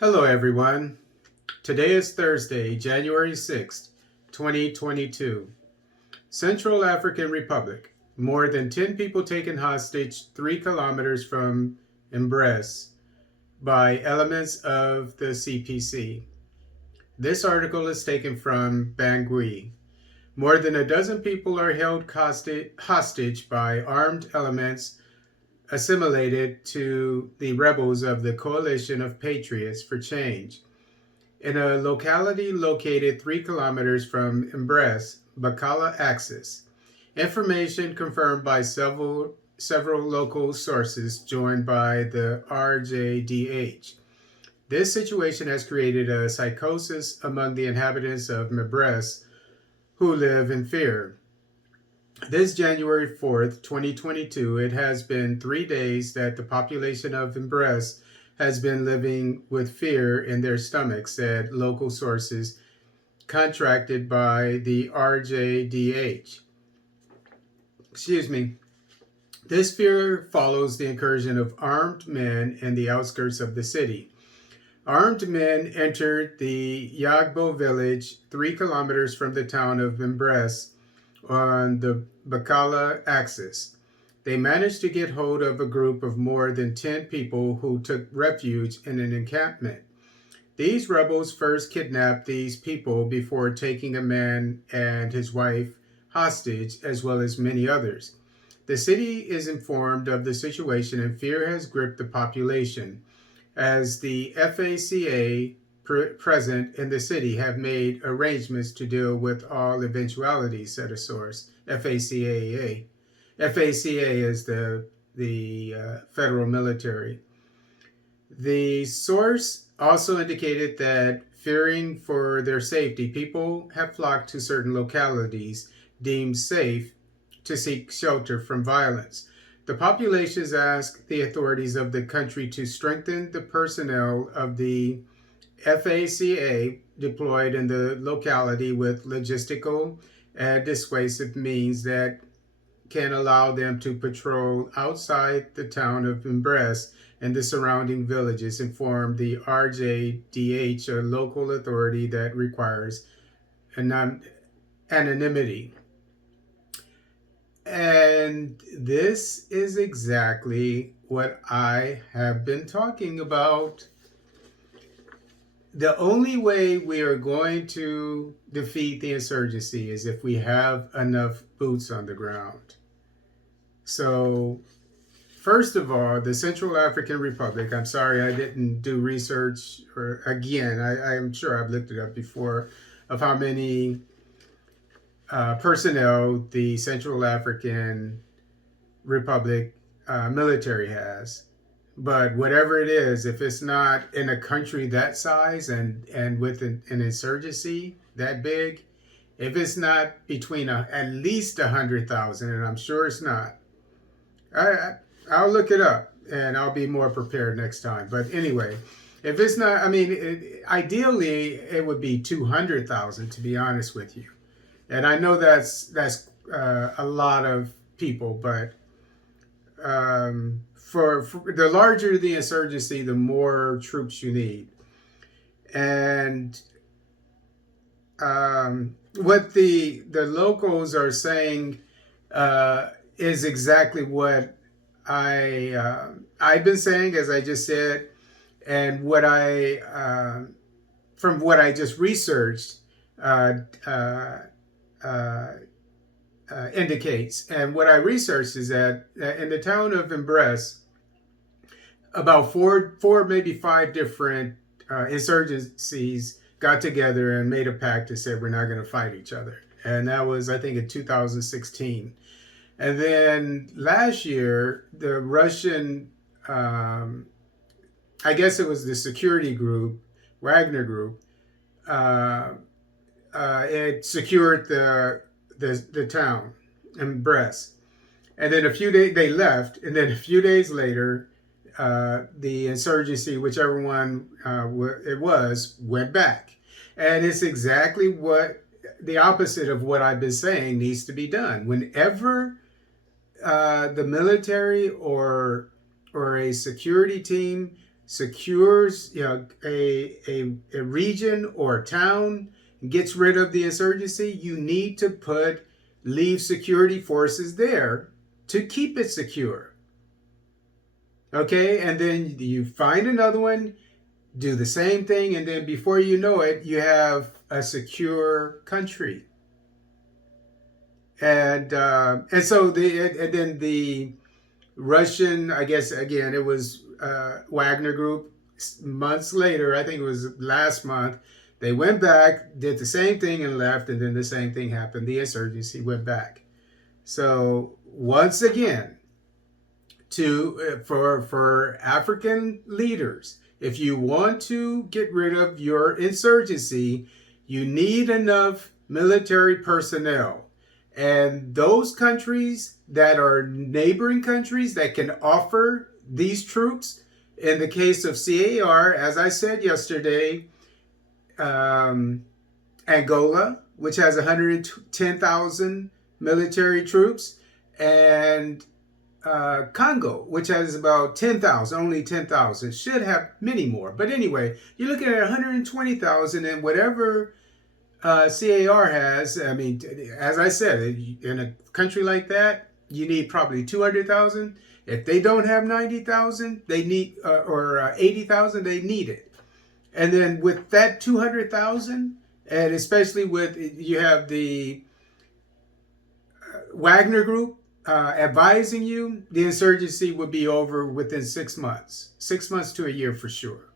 Hello, everyone. Today is Thursday, January 6th, 2022. Central African Republic. More than 10 people taken hostage 3 kilometers from Embrest by elements of the CPC. This article is taken from Bangui. More than a dozen people are held hostage by armed elements assimilated to the rebels of the Coalition of Patriots for Change in a locality located 3 kilometers from Embrest, Bacala Axis. Information confirmed by several local sources joined by the RJDH. This situation has created a psychosis among the inhabitants of Embrest who live in fear. This January 4th, 2022, it has been 3 days that the population of Embrest has been living with fear in their stomachs, said local sources contracted by the RJDH. Excuse me. This fear follows the incursion of armed men in the outskirts of the city. Armed men entered the Yagbo village 3 kilometers from the town of Embrest on the Bacala axis. They managed to get hold of a group of more than 10 people who took refuge in an encampment. These rebels first kidnapped these people before taking a man and his wife hostage, as well as many others. The city is informed of the situation and fear has gripped the population, as the FACA present in the city have made arrangements to deal with all eventualities, said a source. FACA is the federal military. The source also indicated that, fearing for their safety, people have flocked to certain localities deemed safe to seek shelter from violence. The populations asked the authorities of the country to strengthen the personnel of the FACA deployed in the locality with logistical and dissuasive means that can allow them to patrol outside the town of Embrest and the surrounding villages, informed the RJDH, a local authority that requires anonymity. And this is exactly what I have been talking about. The only way we are going to defeat the insurgency is if we have enough boots on the ground. So, first of all, the Central African Republic, I'm sorry I didn't do research, or again, I'm sure I've looked it up before, of how many personnel the Central African Republic military has. But whatever it is, if it's not in a country that size and with an insurgency that big, if it's not between at least 100,000, and I'm sure it's not, I'll look it up and I'll be more prepared next time. But anyway, if it's not, I mean, ideally it would be 200,000, to be honest with you. And I know that's a lot of people, but for the larger the insurgency, the more troops you need. And what the locals are saying is exactly what I've been saying, as I just said, and what from what I just researched indicates. And what I researched is that in the town of Embrest, about four, maybe five different insurgencies got together and made a pact and said, we're not going to fight each other. And that was, I think, in 2016. And then last year, the Russian, I guess it was the security group, Wagner Group, it secured the town in Brest. And then a few days, they left. And then a few days later, the insurgency, whichever one it was, went back. And it's exactly what the opposite of what I've been saying needs to be done. Whenever the military or a security team secures, a region or a town, gets rid of the insurgency, you need to leave security forces there to keep it secure. Okay, and then you find another one, do the same thing, and then before you know it, you have a secure country. And so then the Russian, I guess again it was Wagner Group. Months later, I think it was last month, they went back, did the same thing, and left, and then the same thing happened. The insurgency went back. So once again, for African leaders, if you want to get rid of your insurgency, you need enough military personnel. And those countries that are neighboring countries that can offer these troops, in the case of CAR, as I said yesterday, Angola, which has 110,000 military troops, and Congo, which has about 10,000, only 10,000, should have many more. But anyway, you're looking at 120,000, and whatever CAR has, I mean, as I said, in a country like that, you need probably 200,000. If they don't have 90,000, they need, or 80,000, they need it. And then with that 200,000, and especially with, you have the Wagner Group advising you, the insurgency would be over within 6 months to a year for sure.